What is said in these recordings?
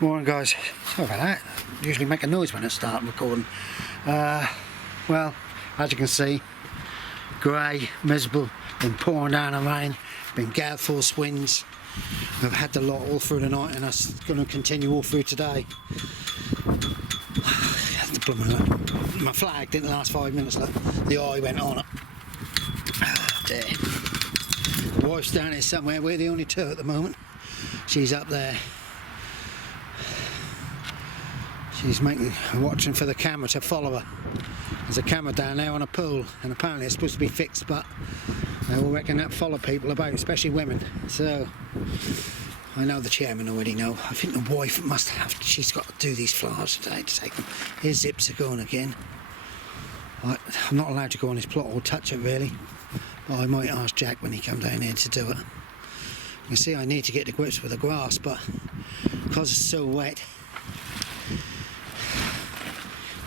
Morning guys, sorry about that. Usually make a noise when I start recording. Well, as you can see, grey, miserable, been pouring down the rain, been gale force winds. We've had the lot all through the night and that's going to continue all through today. My flag didn't last 5 minutes, look. The eye went on it. There. The wife's down here somewhere, we're the only two at the moment. She's up there. She's watching for the camera to follow her. There's a camera down there on a pole, and apparently it's supposed to be fixed, but they all reckon that follow people about, especially women. So I know the chairman already know. I think the wife must have. She's got to do these flowers today to take them. His zips are going again. I'm not allowed to go on his plot or touch it really. But I might ask Jack when he comes down here to do it. You can see I need to get to grips with the grass, but because it's so wet.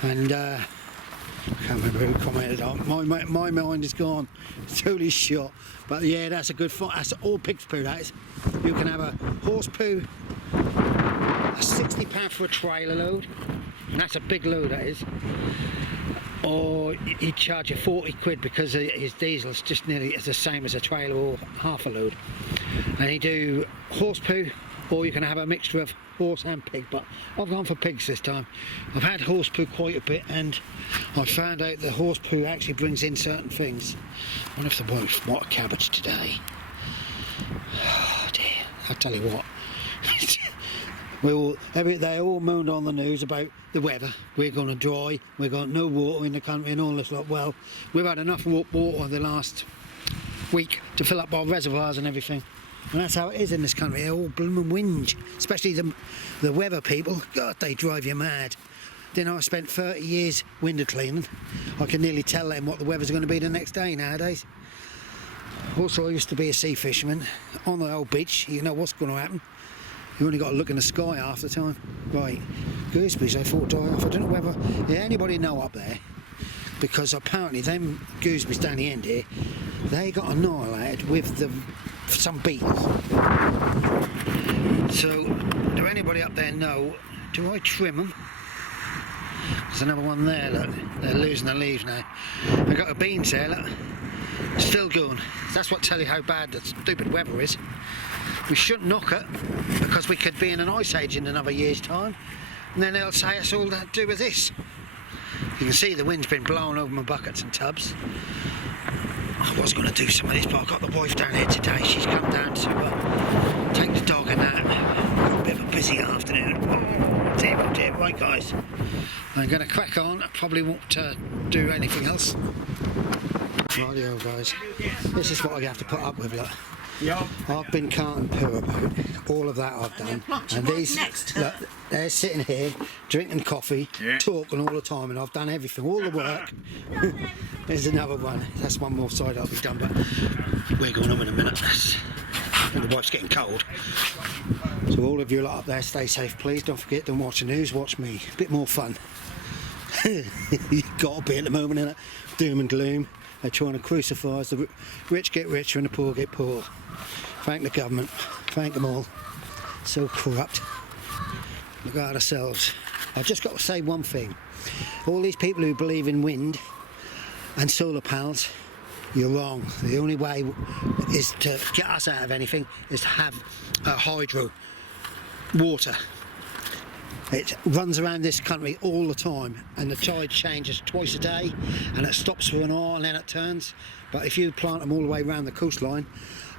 And I can't remember who commented on. My mind is gone. It's totally shot. But yeah, that's a good fight. That's all pig's poo, that is. You can have a horse poo, a £60 for a trailer load, and that's a big load, that is. Or he'd charge you 40 quid because his diesel's just nearly the same as a trailer or half a load. And he do horse poo, or you can have a mixture of horse and pig, but I've gone for pigs this time. I've had horse poo quite a bit and I found out the horse poo actually brings in certain things. I wonder if the wife want a cabbage today. Oh dear, I'll tell you what. They all moaned on the news about the weather. We're going to dry, we've got no water in the country and all this lot. Well, we've had enough water the last week to fill up our reservoirs and everything. And that's how it is in this country. They're all blooming whinge, especially the weather people. God, they drive you mad. Then I spent 30 years window cleaning. I can nearly tell them what the weather's going to be the next day nowadays. Also, I used to be a sea fisherman on the old beach. You know what's going to happen. You only got to look in the sky half the time. Right, gooseberries I thought die off. I don't know whether anybody know up there, because apparently them gooseberries down the end here, they got annihilated with some beetles. So, do anybody up there know, do I trim them? There's another one there, look, they're losing the leaves now. I've got a beans there, look, still going. That's what tells you how bad the stupid weather is. We shouldn't knock it, because we could be in an ice age in another year's time, and then they'll say it's all to do with this. You can see the wind's been blowing over my buckets and tubs. I was going to do some of this, but I've got the wife down here today. She's come down to take the dog and that. Got a bit of a busy afternoon. Oh dear. Right guys, I'm going to crack on. I probably won't do anything else. Rightio guys, this is what I have to put up with. Look. I've been carting poo about, all of that I've done, and these, look, they're sitting here drinking coffee, talking all the time, and I've done everything, all the work. There's another one, that's one more side I'll be done, but we're going on in a minute. And the wife's getting cold. So all of you lot up there, stay safe please, don't forget, don't watch the news, watch me, a bit more fun. You've got to be at the moment, innit? Doom and gloom. They're trying to crucify us. The rich get richer and the poor get poor. Thank the government. Thank them all. So corrupt. Look at ourselves. I've just got to say one thing. All these people who believe in wind and solar panels, you're wrong. The only way is to get us out of anything is to have hydro water. It runs around this country all the time, and the tide changes twice a day, and it stops for an hour and then it turns. But if you plant them all the way around the coastline,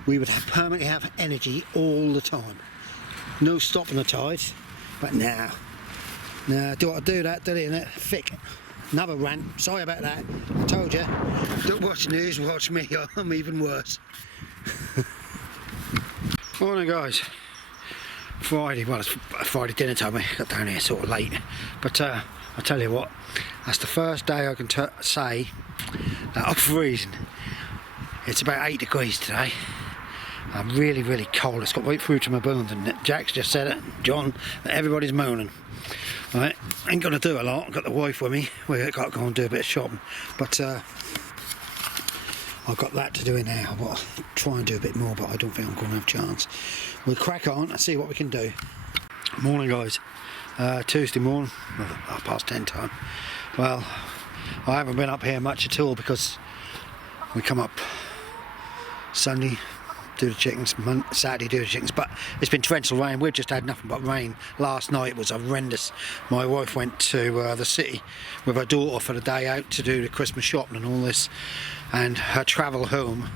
we would permanently have energy all the time. No stopping the tides. But now, do I do that? Did it? Innit? Thick. Another rant. Sorry about that. I told you. Don't watch the news. Watch me. I'm even worse. Morning, guys. Friday, well it's Friday dinner time, I got down here sort of late, but I tell you what, that's the first day I can say that I'm freezing. It's about 8 degrees today. I'm really cold, it's got right through to my bones, and Jack's just said it, John, everybody's moaning. Right, ain't gonna do a lot, I've got the wife with me, we've got to go and do a bit of shopping, but I've got that to do in there. I've got to try and do a bit more, but I don't think I'm going to have a chance. We'll crack on and see what we can do. Morning guys, Tuesday morning, well, 10:30 time. Well, I haven't been up here much at all because we come up Sunday, do the chickens, Saturday do the chickens, but it's been torrential rain. We've just had nothing but rain. Last night was horrendous. My wife went to the city with her daughter for the day out to do the Christmas shopping and all this, and her travel home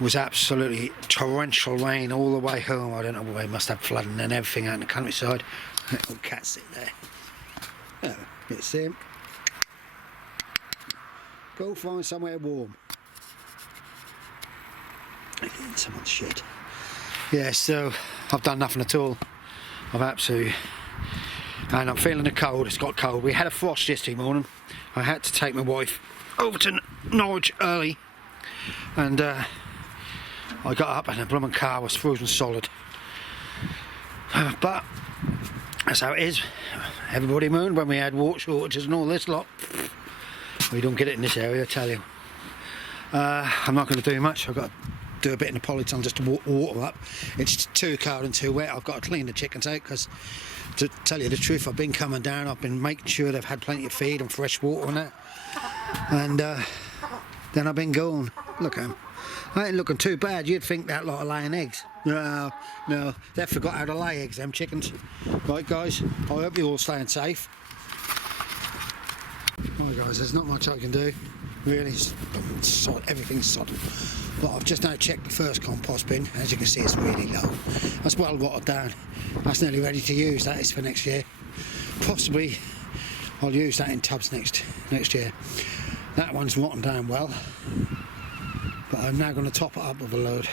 was absolutely torrential rain all the way home. I don't know, they must have flooding and everything out in the countryside. Little cat sit there. Oh, you see him? Go find somewhere warm. Someone's shit. Yeah, so I've done nothing at all. I've absolutely, and I'm feeling the cold. It's got cold. We had a frost yesterday morning. I had to take my wife over to Norwich early, and I got up and the blooming car was frozen solid. But that's how it is. Everybody moaned when we had water shortages and all this lot. We don't get it in this area, I tell you. I'm not going to do much. I've got to do a bit in the polytunnel just to water up. It's too cold and too wet. I've got to clean the chickens out because, to tell you the truth, I've been coming down. I've been making sure they've had plenty of feed and fresh water and that. And then I've been going. Look at them. I ain't looking too bad. You'd think that lot of laying eggs. No, they forgot how to lay eggs, them chickens. Right guys, I hope you're all staying safe. Right guys, there's not much I can do. Really, everything's sod. But I've just now checked the first compost bin. As you can see, it's really low. That's well watered down. That's nearly ready to use. That is for next year. Possibly I'll use that in tubs next year. That one's rotting down well. But I'm now going to top it up with a load.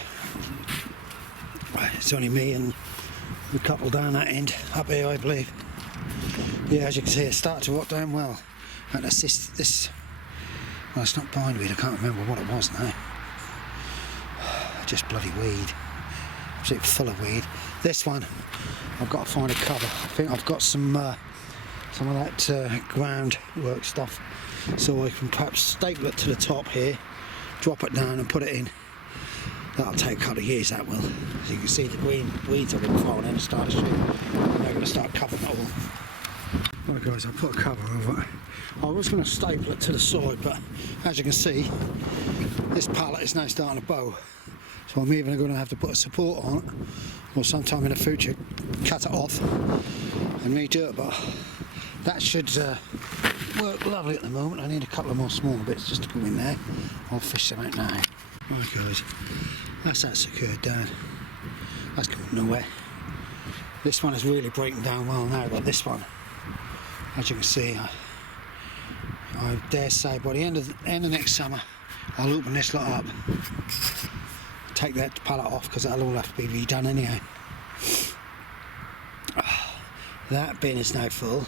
Right, it's only me and the couple down that end, up here I believe. Yeah, as you can see, it started to rot down well. And this, well, it's not bindweed, I can't remember what it was now. Just bloody weed. Absolutely full of weed. This one, I've got to find a cover. I think I've got some of that groundwork stuff, so I can perhaps staple it to the top here, drop it down and put it in. That'll take a couple of years, that will. As you can see, the weeds have been thrown in and started shooting. I'm now going to start covering it all. Right guys, I'll put a cover over it. I was going to staple it to the side, but as you can see, this pallet is now starting to bow. So I'm either going to have to put a support on it, or sometime in the future cut it off and redo it. But that should work lovely at the moment. I need a couple of more small bits just to go in there. I'll fish them out now. Right guys, that's that secured down. That's going nowhere. This one is really breaking down well now, but this one, as you can see, I dare say by the end of next summer, I'll open this lot up, take that pallet off because that'll all have to be redone anyhow. That bin is now full.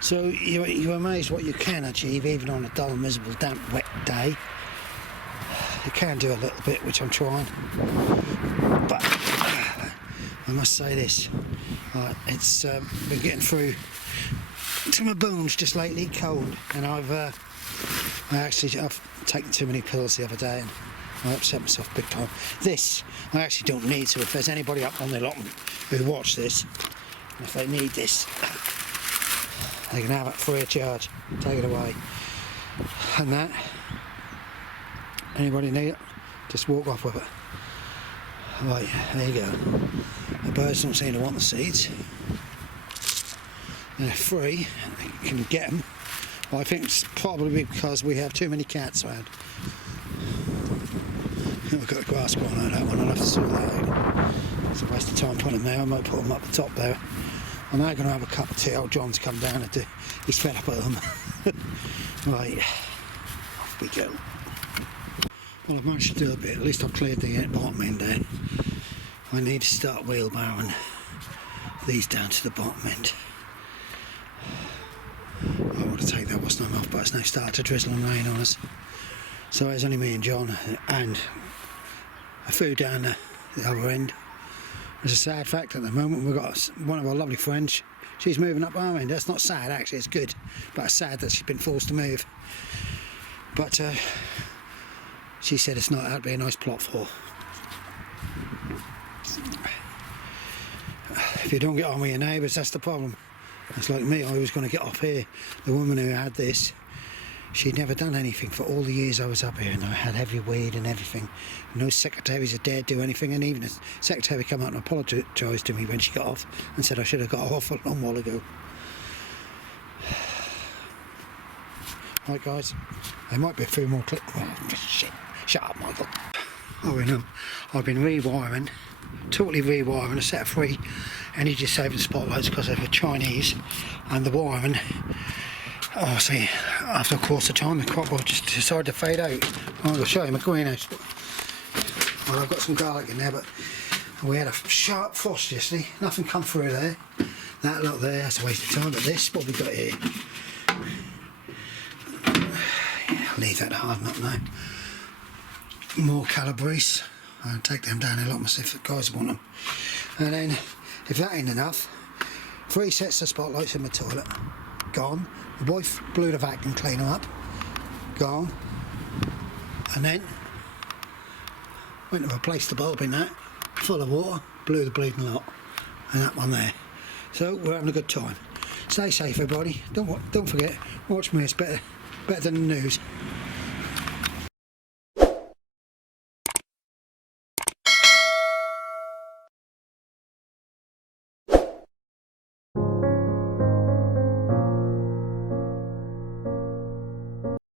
So you're amazed what you can achieve even on a dull, miserable, damp, wet day. You can do a little bit, which I'm trying, but I must say this, it's been getting through to my bones just lately, cold, and I've taken too many pills the other day and I upset myself big time. This, I actually don't need to. If there's anybody up on the allotment who watch this, if they need this, they can have it free of charge, take it away. And that, anybody need it, just walk off with it. Right, there you go. The birds don't seem to want the seeds. They're free, you can get them. Well, I think it's probably because we have too many cats around. We've got the grass growing on that one, I'll have to sort that out. It's a waste of time putting them there. I might put them up the top there. I'm now going to have a cup of tea. Old John's come down and he's fed up with them. Right, off we go. Well, I've managed to do a bit. At least I've cleared the bottom end there. I need to start wheelbarrowing these down to the bottom end. I want to take that what's off, but it's now started to drizzle and rain on us. So it's only me and John and a few down the other end. There's a sad fact at the moment. We've got one of our lovely friends. She's moving up our end. That's not sad, actually. It's good, but it's sad that she's been forced to move. But she said it's not. That'd be a nice plot for. If you don't get on with your neighbours, that's the problem. It's like me, I was going to get off here. The woman who had this, she'd never done anything for all the years I was up here, and I had heavy weed and everything. No secretaries had dared do anything, and even the secretary came out and apologised to me when she got off and said I should have got off a long while ago. Right guys, there might be a few more clips. Oh, shit. Shut up, Michael. I've been rewiring, totally rewiring a set of 3 energy saving spotlights because they were Chinese, and the wiring, oh see, after a course of time the crop will just decide to fade out. I'll show you my greenhouse. Well, I've got some garlic in there, but we had a sharp frost yesterday, nothing come through there. That lot there, that's a waste of time, but this, what we got here. I'll leave that harden up now. More Calabrese. I'll take them down a lot myself if the guys want them. And then, if that ain't enough, 3 sets of spotlights in my toilet. Gone. The wife blew the vacuum cleaner up. Gone. And then, went to replace the bulb in that, full of water, blew the bleeding lot. And that one there. So, we're having a good time. Stay safe everybody. Don't forget, watch me, it's better than the news.